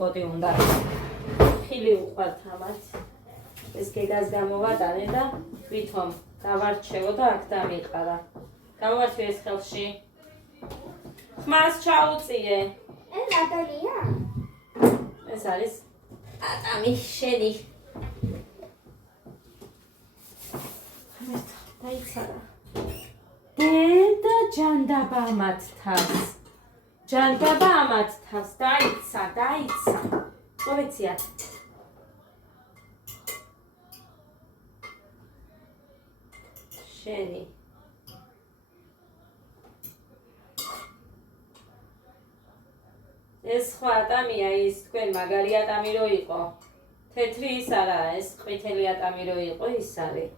კომპოტი უნდა. ხილი უყვართ ამათ. ეს გეგას გამოვატანე და თვითონ დავარჩევო და აქ დამიყარა. გავაცვი ეს ხელში. ხმას ჩაუწიე. ეს ატამია? ეს არის ატამი შენი. დაიცარა. დედა ჯანდაბა ამათ თავს. ჯანდაბა ამათ თავს. დაიცა. წოვეცია. შენი. ეს სხვა ატამია ის თქვენ მაგარი ატამი რო იყო. თეთრი ის არა, ეს ყვითელი ატამი რო იყო ის არის.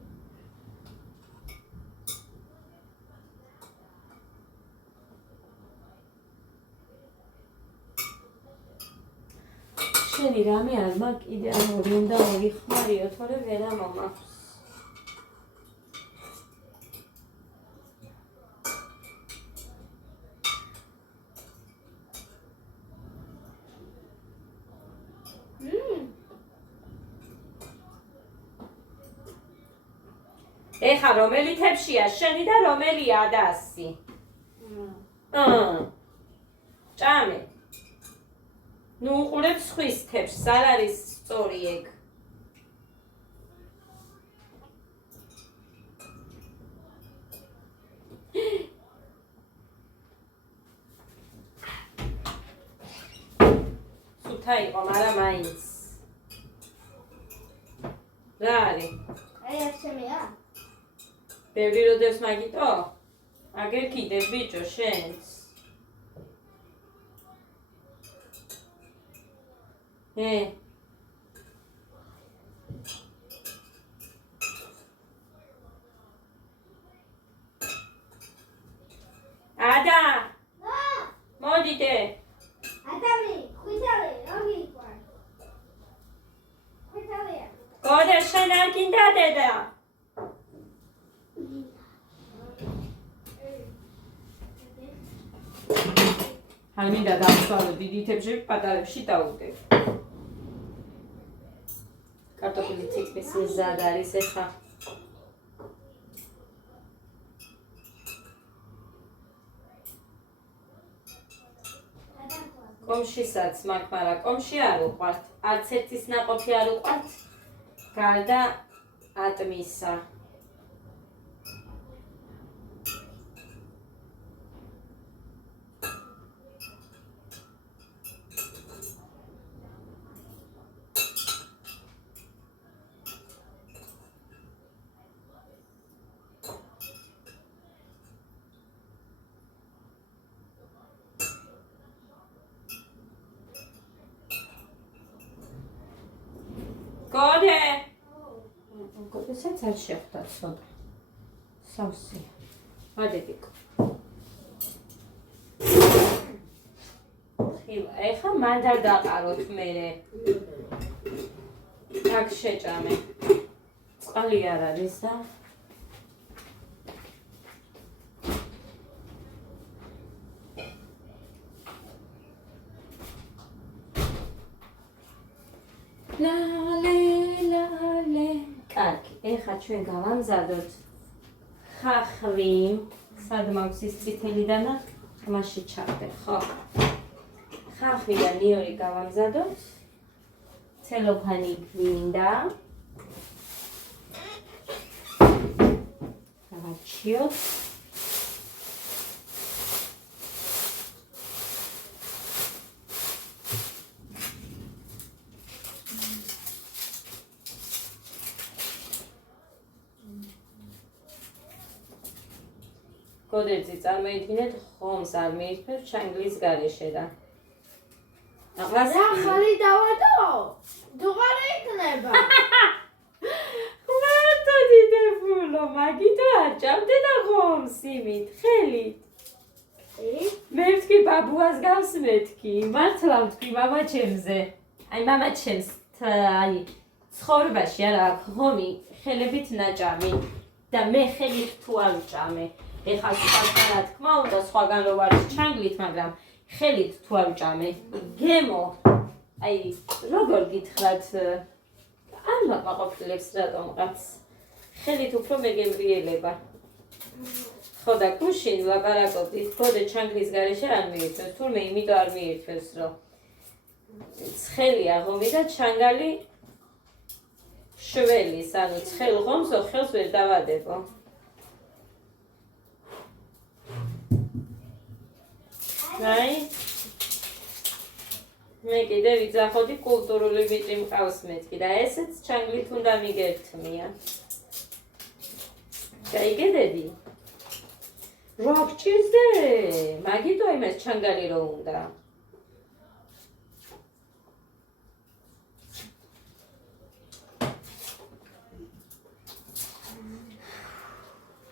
შენი რამე არ მაგ კიდე ორი უნდა ორი ხმარიო, თორე ვერ ამომაქვს. ეხა რომელი თებშია შენი და რომელია ადასი? ჭამე. ნუ უყურებ სხვის თებშს, არ არის სწორი ეგ. სუთა იყო, მაგრამ მაინც. რა არის? აი ეს შემია? ბევრი როდებს მაგიტო? აგერ კიდევ ბიჭო შენს. ადა! მოდიდე! ატამი, ხვითალი, როგორი იყო? ხვითალია. გოდა შენ არ გინდა დედა? არ მინდა დავსვალო დიდი თებში პატარებში დაუდებ. კარტოფილი ციკლის ზად არის ეხა. კომშისაც მაგ, მაგრამ კომში არ უყვართ. არც ერთის ნაყოფი არ უყვართ. გარდა ატმისა. გოდე! გოდესაც არ შეხვდა ცოტა. სავსე. ვადებიკო. ეხა მანდ არ დაყაროთ მერე. აქ შეჭამე. წყალი არ არის და ლალე. კარგი, ეხა ჩვენ გავამზადოთ ხახვი. სად მაქვს ის წითელი დანა? მასში ჩავდე, ხო? ხახვი და ნიორი გავამზადოთ. ცელოფანი გვინდა. გავაჩიოთ. გოდერძი წარმოიდგინეთ ხომს არ მიირთმევ ჩანგლის გარეშე და რა ხალი დავადო? დუღარ იქნება. მარტო დიდებულო, მაგითო არ ჭამდე და ხომს იმით, ხელით. მე ვთქვი ბაბუას გავს მეთქი, მართლა ვთქვი მამაჩემზე. აი მამაჩემს აი ცხოვრებაში არა აქვს ხომი ხელებით ნაჭამი და მე ხელით თუ არ ვჭამე. ეხლა სხვაგან რა თქმა უნდა სხვაგან რო ვარ ჩანგლით, მაგრამ ხელით თუ არ ვჭამე, გემო აი, როგორ გითხრათ, არ მაყოფილებს რატომღაც. ხელით უფრო მეგემრიელება. ხო და გუშინ ლაპარაკობდით, ბოდე ჩანგლის გარეშე არ მიირთვეს, თურმე იმიტომ არ მიირთვეს, რომ ცხელი აღომი და ჩანგალი შველის, ანუ ცხელ ღომსო ხელს ვერ დავადებო. აი, მე კიდე ვიძახოდი კულტურული ბიჭი მყავს მეთქი და ესეც ჩანგლით უნდა მიგერთმია. გაიგედები? რა გჭირდე? მაგითო იმას ჩანგალი რო უნდა.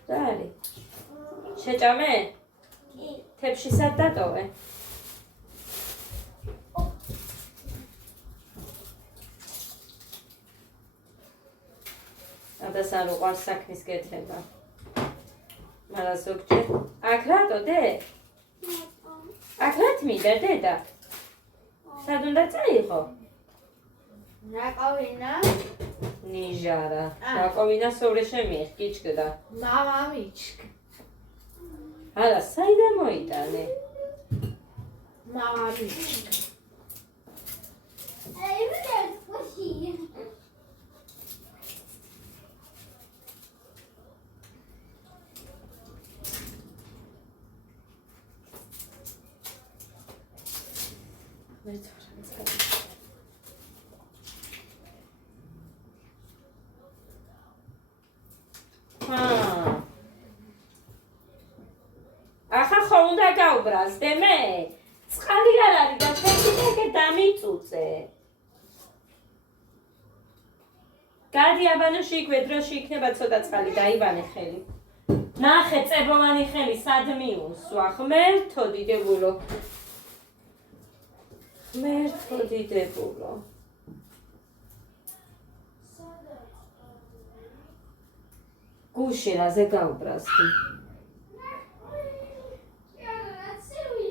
დარი. შეჭამე? კი. თებში სად დატოვე? აბას არ უყვარს საქმის კეთება. მაგრამ ზოგჯერ აქ რატო დე? აქ რა თმიდა დედა? სად უნდა წაიღო? რაკოვინა? ნიჟარა. რაკოვინა სოვრე შემიეხ კიჩკდა. მამამიჩკ. არა, საიდან მოიტანე? მამამიჩკ. აი, მე გასვაში. ახლა ხო უნდა გაუბრაზდე მე? წყალი არ არის და ფეხი დამიწუწე. გადი აბანოში იქ ვედროში იქნება ცოტა წყალი, დაიბანე ხელი. ნახე წებოვანი ხელი სად მიუსვა, ღმერთო დიდებულო. ღმერთო დიდებულო. გუში რაზე გაუბრაზდი?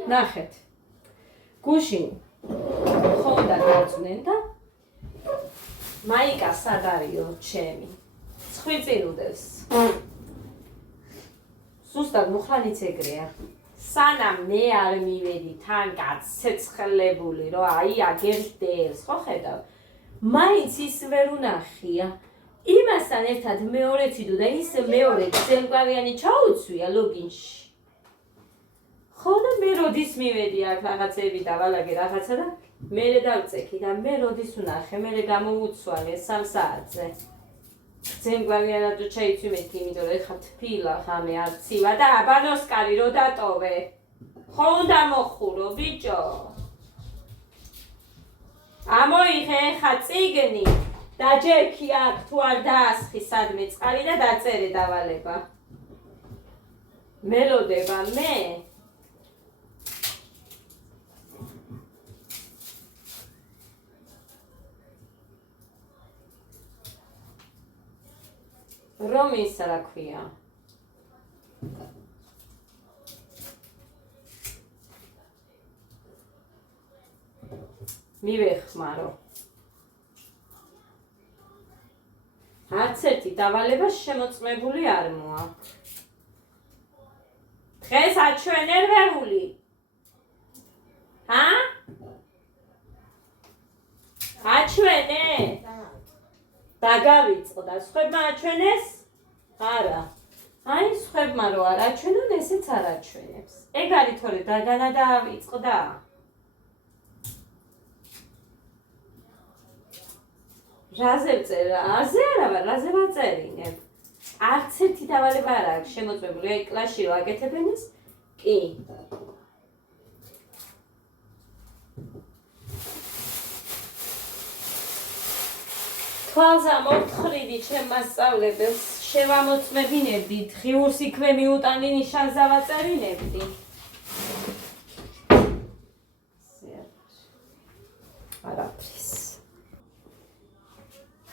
ნახეთ. გუში ხო უნდა გავწვნენ და მაიკა სად არისო ჩემი? ცხვირწინ უდევს. ზუსტად მუხრანიც ეგრეა. სანამ მე არ მივედი თან გაცეცხლებული, რომ აი აგერდებს, ხო ხედავ? მაინც ის ვერ უნახია. იმასთან ერთად მეორეც იდო და ის მეორე ძელმკლავიანი ჩაუცვია ლოგინში. ხო და მე როდის მივედი აქ რაღაცები დავალაგე რაღაცა და მერე დავწექი და მე როდის ვნახე, მერე გამოუცვალე 3 საათზე. ძელმკლავიანად რო ჩაიცვი მეთქი, იმიტომ რომ ეხლა თბილა ხამე არ ცივა და აბანოსკარი რო დატოვე. ხო უნდა მოხურო ბიჭო. ამოიღე ხა წიგნი. დაჯექი აქ თუ არ დაასხი სადმე წყალი და დაწერე დავალება. მელოდება მე. რომ ის რა ქვია? მივეხმარო. არც ერთი დავალება შემოწმებული არ მოაქვს. დღეს აჩვენერვებული? ჰა? აჩვენე? დაგავიწყო და სხვებმა აჩვენეს? არა. აი სხვებმა რო არ აჩვენონ, ესეც არ აჩვენებს. ეგ არის თორე დაგანა დაავიწყდა. რაზე ვწერა? არზე არა ვარ, რაზე ვაწერინებ? არც ერთი დავალება არ აქვს შემოწმებული. აი კლასში რო აკეთებენ ის? კი. თვალს ამოვთხრიდი ჩემ მასწავლებელს, შევამოწმებინებდით, ღიურს იქვე მიუტანდი, ნიშანს დავაწერინებდი. არაფრის.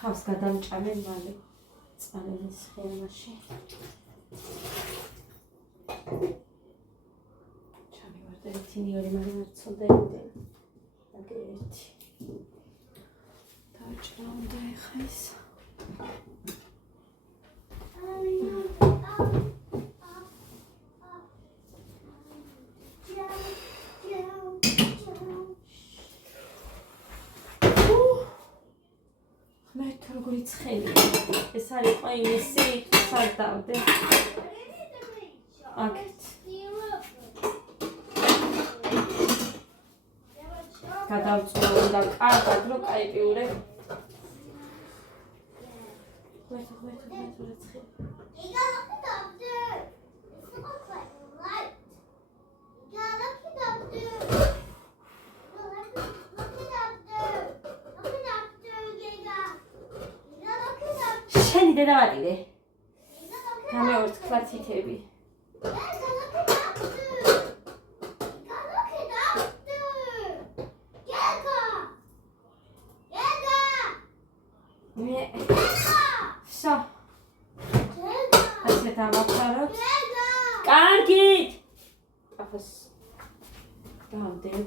თავს გადამჭამე მალე წყალენის სხეულაში. ჩამივარდა 1-2 მალე არ ცოდე იმდენ. აგერ 1 რა უნდა ეხა ეს? მე თუ როგორი ცხელი. ეს არ იყო იმისი, სარდავდე. აქეთ. გადავწვევ და კარგად რო კაიპიურე. მე თუ ცხელი. You gotta look it up, dude. It looks like light. You gotta look it up, dude. Look it up, dude. Look it up, dude, Giga. You gotta look it up. შენი დედავატირე. You gotta look it up. გამეორთქლა თითები. You gotta look it up, dude. You gotta look it up, dude. Giga. Giga. მე Giga. შო Giga. ასე დავაფაროთ. Giga. კარგით. აფას დავდებ.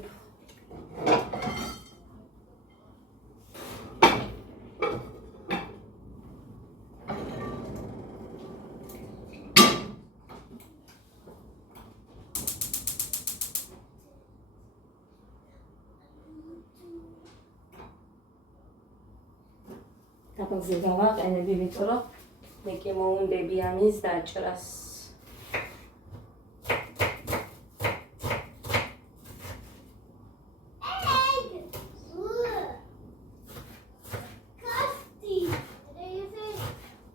აბაზე გავაყენებ, იმიტომ რომ მე კი მოუნდები ამის დაჭრას. Egg. Ugh. Custody. Did you say?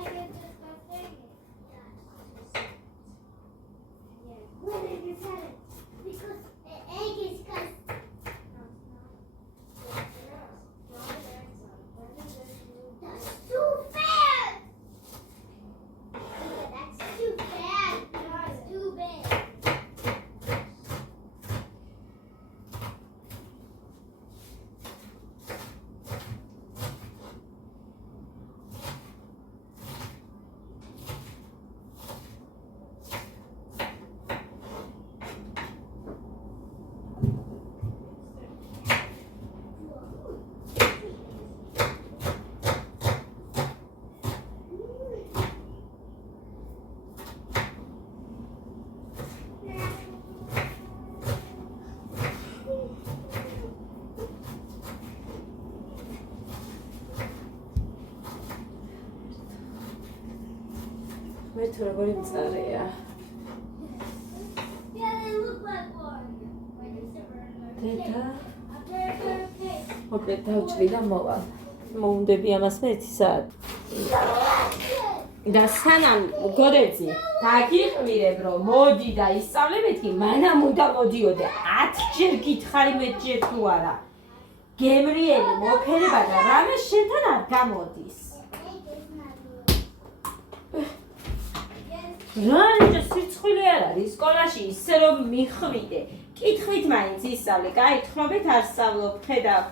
Egg is disgusting. Yeah. When did you say it? Because an egg is custody. That's too bad. That's too bad. That's too bad. მე თუ როგორი მწარეა. Yeah, they look like one. დედა Okay. მოკლედ დავჭრი და მოვალ. მოუნდები ამას მე 1 საათი. და სანამ გორეძი დაგიყვირებ რომ მოდი და ისწავლე მეთქი მანამ უნდა მოდიოდე 10 ჯერ გითხარი მეტჯერ თუ არა. გემრიელი მოფერება და რამე შენთან არ გამოდის. რა სირცხვილი არ არის სკოლაში ისე რომ მიხვიდე. კითხვით მაინც ისწავლე, კაი თხრობით არ სწავლობ, ხედავ.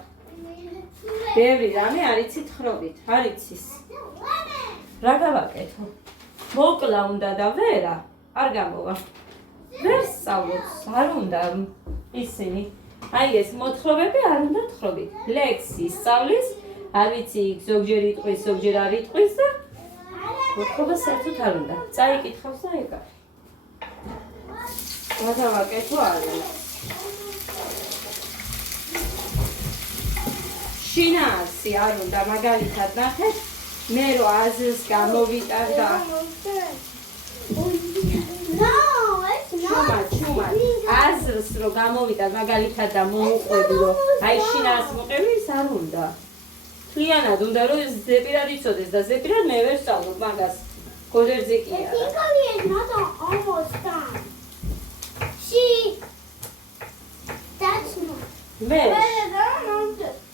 ბევრი რამე არ იცი თხრობით, არ იცის. რა გავაკეთო? მოკლა უნდა და ვერა, არ გამოვა. ვერ სწავლობს, არ უნდა ისინი. აი ეს მოთხრობები არ უნდა თხრობით. ლექსი სწავლის, არ ვიცი, ზოგჯერ იტყვის, ზოგჯერ არ იტყვის და მოთხრობა საერთოდ არ უნდა. წაიკითხავს და ეკა. რა გავაკეთო არის? შინაარსი არ უნდა მაგალითად ნახეთ, მე რო აზრს გამოვიტარ და ჩუმად აზრს რო გამოვიტარ მაგალითად და მოუყვები რომ აი შინაარსს მოყევი ის არ უნდა. მთლიანად უნდა რომ ზეპირად იცოდეს და ზეპირად მე ვერ სწავლობ მაგას. გოდერძი კი არა. Tinkali is not almost done. That's not. მე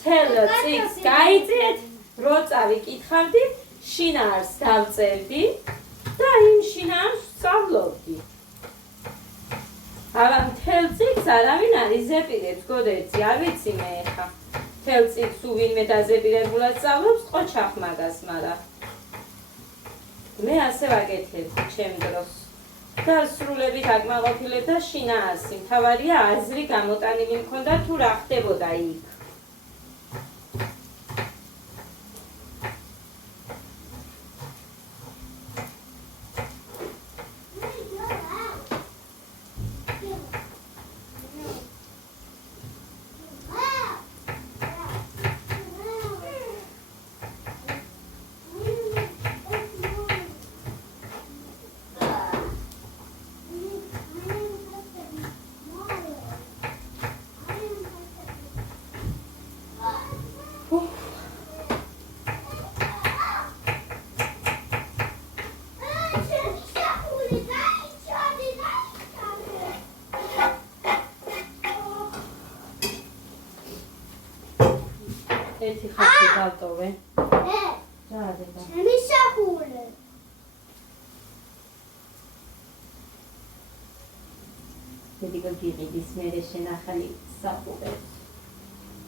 თელ წიგს გაიწიეთ, რო წავიკითხავდი, შინაარსს დავწერდი და იმ შინაარსს სწავლობდი. არა მთელ წიგს არავინ არ იზეპირებს, გოდერძი, არ ვიცი მე ხა. მთელ წიგს უვინმე დაზეპირებულად სწავლობს, ყო ჩახმაგას, მაგრამ მე ასე ვაკეთებდი ჩემ დროს. და სრულებით აკმაყოფილებ და შინაარსი. მთავარია აზრი გამოტანილი მქონდა თუ რა ხდებოდა იქ. დავტოვე. რა დება? ჩემი სახურე. მეტი გიგიდის მე შენ ახალი სახურე.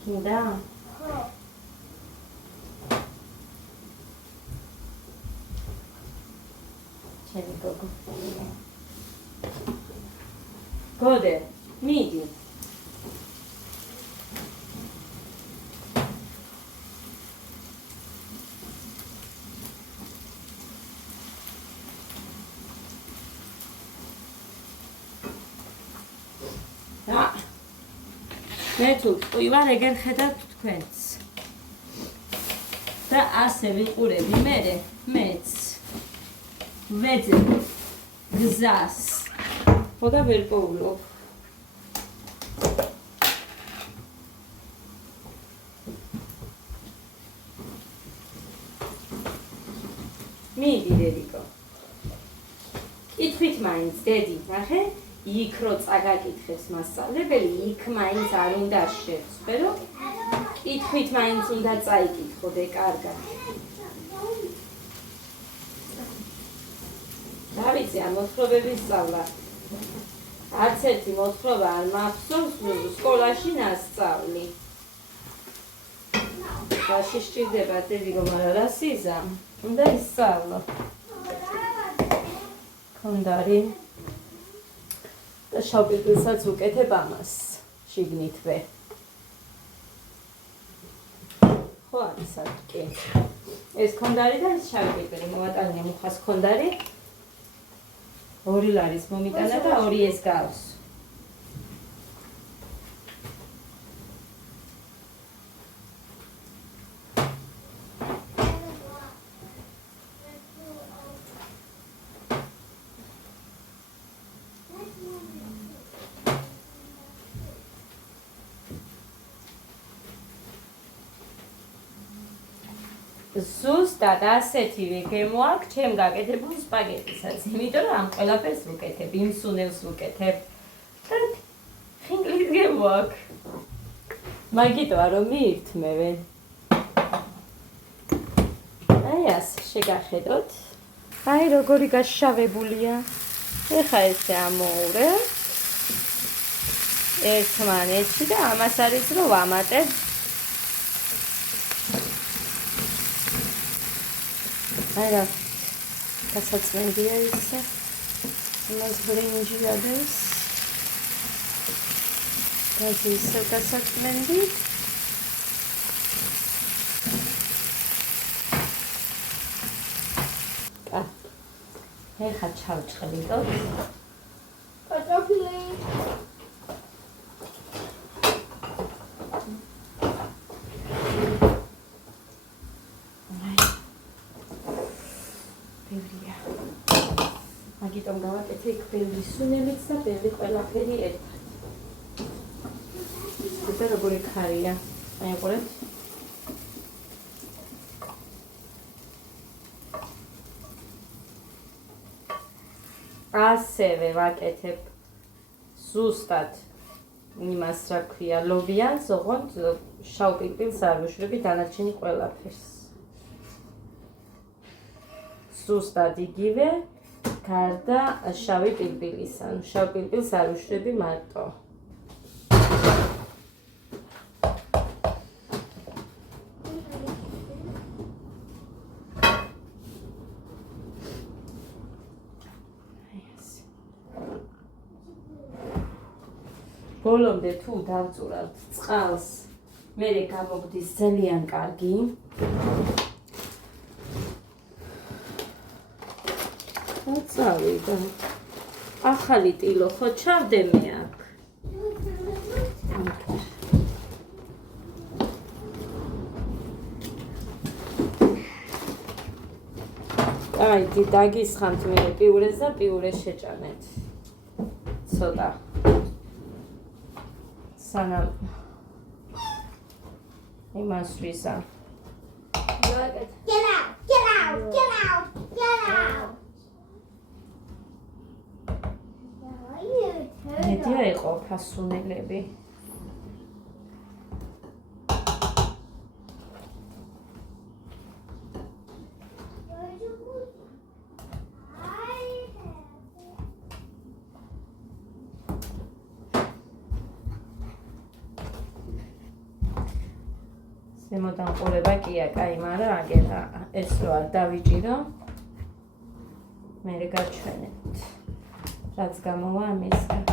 კიდე? ხო. ჩემი გოგო. გოდე, მიდი. მე თუ ვიყავ ეგერ ხედავთ თქვენს. და ასე ვიყურები მეც ვეძებ გზას. ხოდა ვერ პოულობ. მიდი დედიკო. კითხვით მაინც დედი, ნახე? იქ რო წაგაკითხებს მასწავლებელი, იქ მაინც არ უნდა შეცვერო. კითხვით მაინც უნდა წაიკითხოდე კარგად. დავიცი ამ მოთხრობების სწავლა. არც ერთი მოთხრობა არ მახსოვს სკოლაში ნასწავლი. რაში სჭირდება დედიკო, მაგრამ რა სიზა? უნდა ისწავლო. კონდარი. და შავპირპილსაც უკეთებ ამას, შიგნითვე. ხო არის კი. ეს კონდარი და ეს შავპირპილი მოვატანე მუხას კონდარი. 2 ლარის მომიტანა და 2 ეს გავს. ზუსტად ასეთივე გემო აქვს ჩემ გაკეთებულ სპაგეტისაც, იმიტომ რომ ამ ყველაფერს ვუკეთებ, იმ სუნელს ვუკეთებ. და ხინკლის გემო აქვს. მაგიტოა რომ მიირთმევენ. აი ასე შეგახედოთ. აი როგორი გაშავებულია. ეხა ესე ამოურე. ერთმანეთში და ამას არის რომ ვამატებ. აი რა გასაწმენდია ისე იმას ბრინჯი ადეს და ისე გასაწმენდი ეხა ჩავჭყლიდოთ კარტოფილი. მაგიტომ გავაკეთე იქ ბევრი სუნელიც და ბევრი ყველაფერი ერთად. და როგორი ხარია. აი ყურეთ. ასევე ვაკეთებ ზუსტად იმას რა ქვია ლობიანს, ოღონდ შავ პილპილს არ ვუშვები დანარჩენი ყველაფერს. ზუსტად იგივე გარდა შავი პილპილისა. შავ პილპილს არ ვუშვები მარტო. ბოლომდე თუ დავწურავთ წყალს, მერე გამოგდის ძალიან კარგი. წავიდა. ახალი ტილო ხო ჩავდე მე აქ. აი, დაგისხამთ მე პიურეს და პიურეს შეჭამეთ. ცოტა. სანამ იმას ვისა. Get out! Get out! Get out! Get out! მეტია იყო ფასუნელები. ზემოდან ყურება კია, კაი, მაგრამ აგერ ეს რო არ დავიჭირო. მე გაჩვენებთ. რაც გამოვა ამისგან.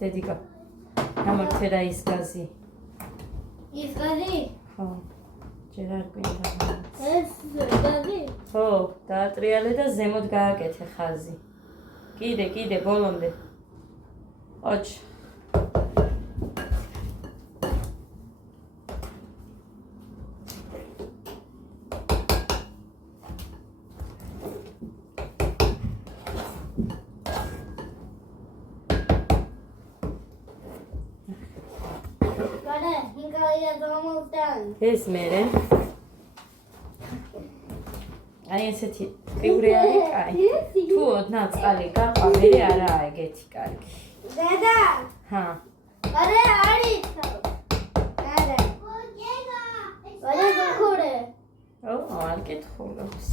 დედიკა გამორჩა ის გაზი. ის გაზი? ხო. ჯერ არ გვინდა. ეს გაზი? ხო, დაატრიალე და ზემოთ გააკეთე ხაზი. კიდე ბოლომდე. ოჩ. ეს მერე აი ესეთი წივრი არის კაი. თუ ოდნავ წყალი გაყვა, მერე არაა ეგეთი კარგი. დედა. ჰა. არა არის. არა. არა გქურე. ო, არ კითხულობს.